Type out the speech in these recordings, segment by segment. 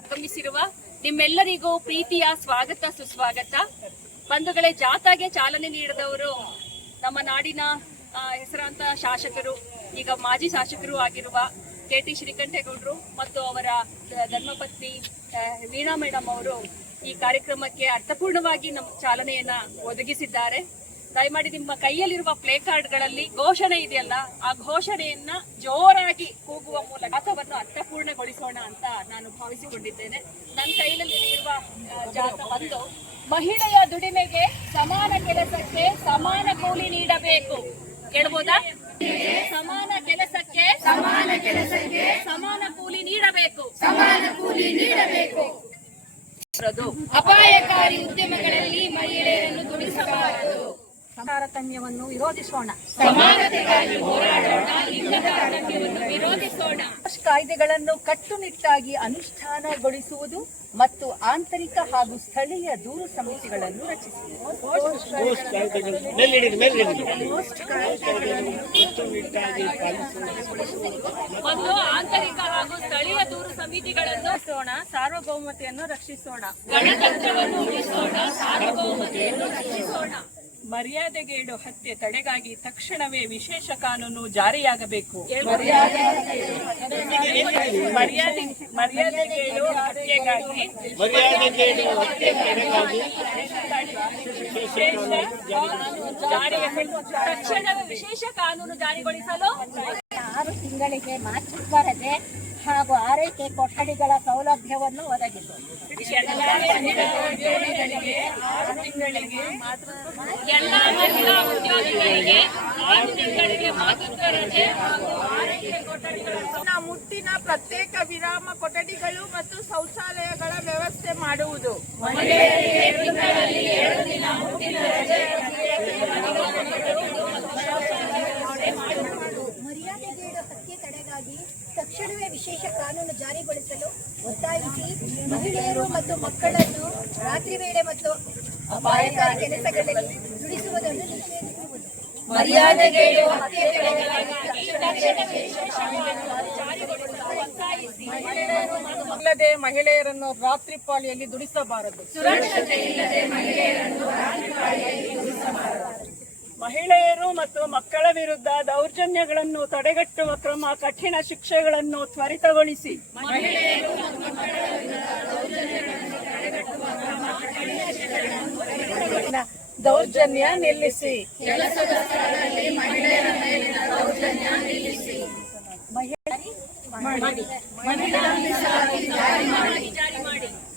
ಆಗಮಿಸಿರುವ ನಿಮ್ಮೆಲ್ಲರಿಗೂ ಪ್ರೀತಿಯ ಸ್ವಾಗತ ಸುಸ್ವಾಗತ. ಬಂಧುಗಳೇ, ಜಾಥಾಗೆ ಚಾಲನೆ ನೀಡಿದವರು ನಮ್ಮ ನಾಡಿನ ಹೆಸರಾಂತ ಶಾಸಕರು, ಈಗ ಮಾಜಿ ಶಾಸಕರು ಆಗಿರುವ KT ಶ್ರೀಕಂಠೇಗೌಡರು ಮತ್ತು ಅವರ ಧರ್ಮಪತ್ನಿ ವೀಣಾ ಮೇಡಮ್ ಅವರು ಈ ಕಾರ್ಯಕ್ರಮಕ್ಕೆ ಅರ್ಥಪೂರ್ಣವಾಗಿ ನಮ್ಮ ಚಾಲನೆಯನ್ನ ಒದಗಿಸಿದ್ದಾರೆ. ದಯಮಾಡಿ ನಿಮ್ಮ ಕೈಯಲ್ಲಿರುವ ಪ್ಲೇ ಕಾರ್ಡ್ಗಳಲ್ಲಿ ಘೋಷಣೆ ಇದೆಯಲ್ಲ, ಆ ಘೋಷಣೆಯನ್ನ ಜೋರಾಗಿ ಕೂಗುವ ಮೂಲಕ ಜಾಥಾವನ್ನು ಅರ್ಥಪೂರ್ಣಗೊಳಿಸೋಣ ಅಂತ ನಾನು ಭಾವಿಸಿಕೊಂಡಿದ್ದೇನೆ. ನನ್ನ ಕೈಯಲ್ಲಿ ಇರುವ ಜಾಥಾ ಒಂದು, ಮಹಿಳೆಯ ದುಡಿಮೆಗೆ ಸಮಾನ ಕೆಲಸಕ್ಕೆ ಸಮಾನ ಕೂಲಿ ನೀಡಬೇಕು. ಕೇಳಬಹುದಾ? ಸಮಾನ ಕೆಲಸಕ್ಕೆ ಸಮಾನ ಕೂಲಿ ನೀಡಬೇಕು. ಅಪಾಯಕಾರಿ ಉದ್ಯಮಗಳಲ್ಲಿ ಮಹಿಳೆಯರನ್ನು ದುಡಿಸಬಾರದು. ತಾರತಮ್ಯವನ್ನು ವಿರೋಧಿಸೋಣ. ಸಮಾನತೆಗಾಗಿ ಹೋರಾಡೋಣ. ಲಿಂಗ ತಾರತಮ್ಯವನ್ನು ವಿರೋಧಿಸೋಣ. ಕಾಯ್ದೆಗಳನ್ನು ಕಟ್ಟುನಿಟ್ಟಾಗಿ ಅನುಷ್ಠಾನಗೊಳಿಸುವುದು ಮತ್ತು ಆಂತರಿಕ ಹಾಗೂ ಸ್ಥಳೀಯ ದೂರು ಸಮಿತಿಗಳನ್ನು ರಚಿಸುವುದು. ಮತ್ತು ಆಂತರಿಕ ಹಾಗೂ ಸ್ಥಳೀಯ ದೂರು ಸಮಿತಿಗಳನ್ನು ಸಾರ್ವಭೌಮತೆಯನ್ನು ರಕ್ಷಿಸೋಣ. ಗಣತಂತ್ರವನ್ನು ಉಳಿಸೋಣ. ಸಾರ್ವಭೌಮತೆಯನ್ನು ರಕ್ಷಿಸೋಣ. ಮರ್ಯಾದೆಗೇಡು ಹತ್ಯೆ ತಡೆಗಾಗಿ ತಕ್ಷಣವೇ ವಿಶೇಷ ಕಾನೂನು ಜಾರಿಯಾಗಬೇಕು. ಮರ್ಯಾದೆಗೇಡು ಹತ್ಯೆಗಾಗಿ ತಕ್ಷಣವೇ ವಿಶೇಷ ಕಾನೂನು ಜಾರಿಗೊಳಿಸಲು 6 ತಿಂಗಳಿಗೆ ಮಾತೃ ಬರದೆ ಹಾಗೂ ಆರೈಕೆ ಕೊಠಡಿಗಳ ಸೌಲಭ್ಯವನ್ನು ಒದಗಿಸುವುದು. ಎಲ್ಲ ಮಹಿಳಾ ಉದ್ಯೋಗಿಗಳಿಗೆ 6 ತಿಂಗಳಿಗೆ ಮಾತೃತ್ವ ರಜೆ ಹಾಗೂ ಆರೈಕೆ ಕೊಠಡಿಗಳ ಮುಟ್ಟಿನ ಪ್ರತ್ಯೇಕ ವಿರಾಮ ಕೊಠಡಿಗಳು ಮತ್ತು ಶೌಚಾಲಯಗಳ ವ್ಯವಸ್ಥೆ ಮಾಡುವುದು. ಮರ್ಯಾದೆಗೇಡು ಹತ್ಯೆ ತಡೆಗಾಗಿ ತಕ್ಷಣವೇ ವಿಶೇಷ ಕಾನೂನು ಜಾರಿಗೊಳಿಸಲು ಒತ್ತಾಯಿಸಿ ಮಹಿಳೆಯರು ಮತ್ತು ಮಕ್ಕಳನ್ನು ರಾತ್ರಿ ವೇಳೆ ಮತ್ತು ಅಪಾಯಕಾರಿ ಕೆಲಸಗಳಲ್ಲಿ ದುಡಿಸುವುದನ್ನು ನಿಷೇಧಿಸುವುದು. ಮರ್ಯಾದೆಗೇಡು ಹತ್ಯೆ ಇಲ್ಲದೆ ಮಹಿಳೆಯರನ್ನು ರಾತ್ರಿ ಪಾಳಿಯಲ್ಲಿ ದುಡಿಸಬಾರದು. ಮಹಿಳೆಯರು ಮತ್ತು ಮಕ್ಕಳ ವಿರುದ್ಧ ದೌರ್ಜನ್ಯಗಳನ್ನು ತಡೆಗಟ್ಟುವ ಕ್ರಮ, ಕಠಿಣ ಶಿಕ್ಷೆಗಳನ್ನು ತ್ವರಿತಗೊಳಿಸಿ. ದೌರ್ಜನ್ಯ ನಿಲ್ಲಿಸಿ.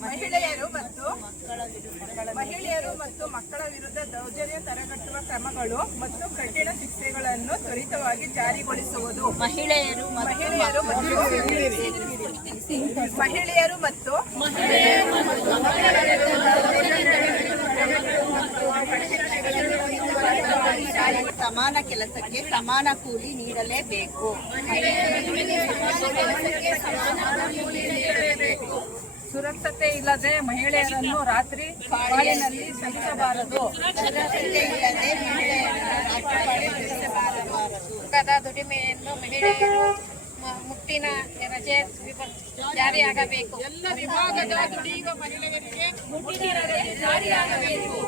ಮಹಿಳೆಯರು ಮತ್ತು ಮಕ್ಕಳ ವಿರುದ್ಧ ದೌರ್ಜನ್ಯ ತಡೆಗಟ್ಟುವ ಕ್ರಮಗಳು ಮತ್ತು ಕಠಿಣ ಶಿಕ್ಷೆಗಳನ್ನು ತ್ವರಿತವಾಗಿ ಜಾರಿಗೊಳಿಸುವುದು. ಮಹಿಳೆಯರು ಮತ್ತು ಸಮಾನ ಕೆಲಸಕ್ಕೆ ಸಮಾನ ಕೂಲಿ ನೀಡಲೇಬೇಕು. ಸುರಕ್ಷತೆ ಇಲ್ಲದೆ ಮಹಿಳೆಯರನ್ನು ರಾತ್ರಿ ಪಾಳಿನಲ್ಲಿ ದುಡಿಸಬಾರದು. ದುಡಿಮೆಯನ್ನು ಮಹಿಳೆಯರು ಮುಟ್ಟಿನ ರಜೆ ಜಾರಿಯಾಗಬೇಕು. ಎಲ್ಲ ವಿಭಾಗದ ದುಡಿಯುವ ಮಹಿಳೆಯರಿಗೆ ಮುಟ್ಟಿನ ರಜೆ ಜಾರಿಯಾಗಬೇಕು.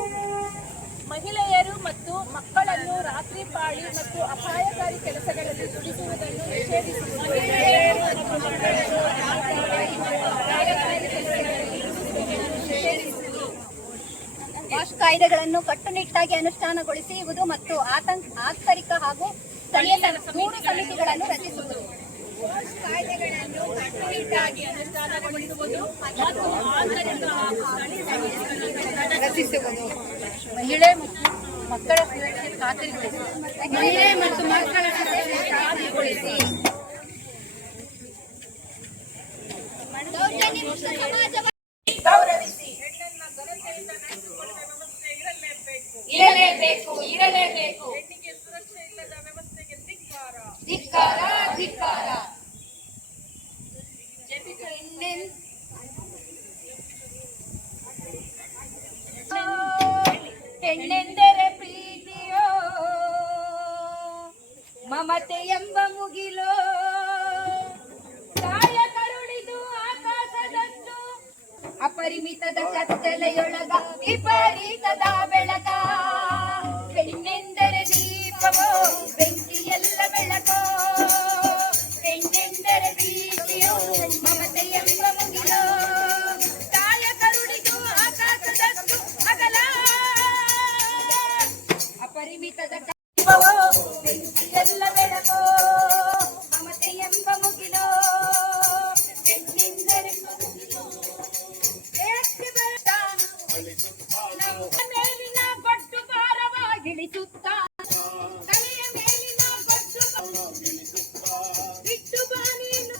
ಮಹಿಳೆಯರು ಮತ್ತು ಮಕ್ಕಳನ್ನು ರಾತ್ರಿ ಪಾಳಿ ಮತ್ತು ಅಪಾಯಕಾರಿ ಕೆಲಸಗಳಲ್ಲಿ ದುಡಿಸುವುದನ್ನು ನಿಷೇಧಿಸುವುದು. ಕಾಯ್ದೆಗಳನ್ನು ಕಟ್ಟುನಿಟ್ಟಾಗಿ ಅನುಷ್ಠಾನಗೊಳಿಸುವುದು ಮತ್ತು ಆಂತರಿಕ ಹಾಗೂ ಸ್ಥಳೀಯ ದೂರು ಸಮಿತಿಗಳನ್ನು ರಚಿಸುವುದು. ಕಾಯ್ದೆಗಳನ್ನು ಕಟ್ಟುನಿಟ್ಟಾಗಿ ಅನುಷ್ಠಾನಗೊಳಿಸುವುದು ಮತ್ತು ಆಂತರಿಕ ಹಾಗೂ ಸ್ಥಳೀಯ ಸಮಿತಿಗಳನ್ನು ರಚಿಸುವುದು. ಮಹಿಳೆ ಮತ್ತು ಮಕ್ಕಳ ಸುರಕ್ಷತೆ ಖಾತ್ರಿಗೊಳಿಸಿ. ಮಹಿಳೆ ಮತ್ತು ಮಕ್ಕಳ ಸುರಕ್ಷತೆ ಖಾತ್ರಿಗೊಳಿಸಿ. ದೌರ್ಜನ್ಯ ಮುಕ್ತ ಸಮಾಜವನ್ನು ಗೌರವಿಸಿ. ಹೆಣ್ಣನ್ನ ಘನತೆಯಿಂದ ನಡೆಸಿಕೊಳ್ಳುವ ವ್ಯವಸ್ಥೆ ಇರಲೇಬೇಕು. ಹೆಣ್ಣಿಗೆ ಸುರಕ್ಷೆ ಇಲ್ಲದ ವ್ಯವಸ್ಥೆಗೆ ಧಿಕ್ಕಾರ. ಧಿಕ್ಕಾರ. ಹೆಣ್ಣೆಂದರೆ ಪ್ರೀತಿಯೋ ಮಮತೆ ಎಂಬ ಮುಗಿಲೋ ಕಾಯ ಕರುಳಿದು ಆಕಾಶದಷ್ಟು ಅಪರಿಮಿತದ ಕತ್ತಲೆಯೊಳಗ ವಿಪರೀತದ ಬೆಳಕ. ಹೆಣ್ಣೆಂದರೆ ದೀಪವೋ ಬೆಂಕಿಯೆಲ್ಲ ಬೆಳಕೋ. ಹೆಣ್ಣೆಂದರೆ ಪ್ರೀತಿಯೋ ಮಮತೆ ಎಂಬ ಮುಗಿಲೋ ಕಾಯ ಕರುಳಿದು ಆಕಾಶದಷ್ಟು ಅಗಲ ಅಪರಿಮಿತದ ದೀಪವೋ ಬೆಂಕಿಯೆಲ್ಲ ಬೆಳಕೋ. ಮಮತೆ ಎಂಬ ಮುಗಿಲೋ ಹೆಣ್ಣೆಂದರೆ ಮೇಲಿನ ಗೊಟ್ಟು ಭಾರವಾಗಿಳಿಸುತ್ತಾ ತಲೆಯ ಮೇಲಿನ ಗೊಟ್ಟು ಬಿಟ್ಟು ಬಾನಿಯನ್ನು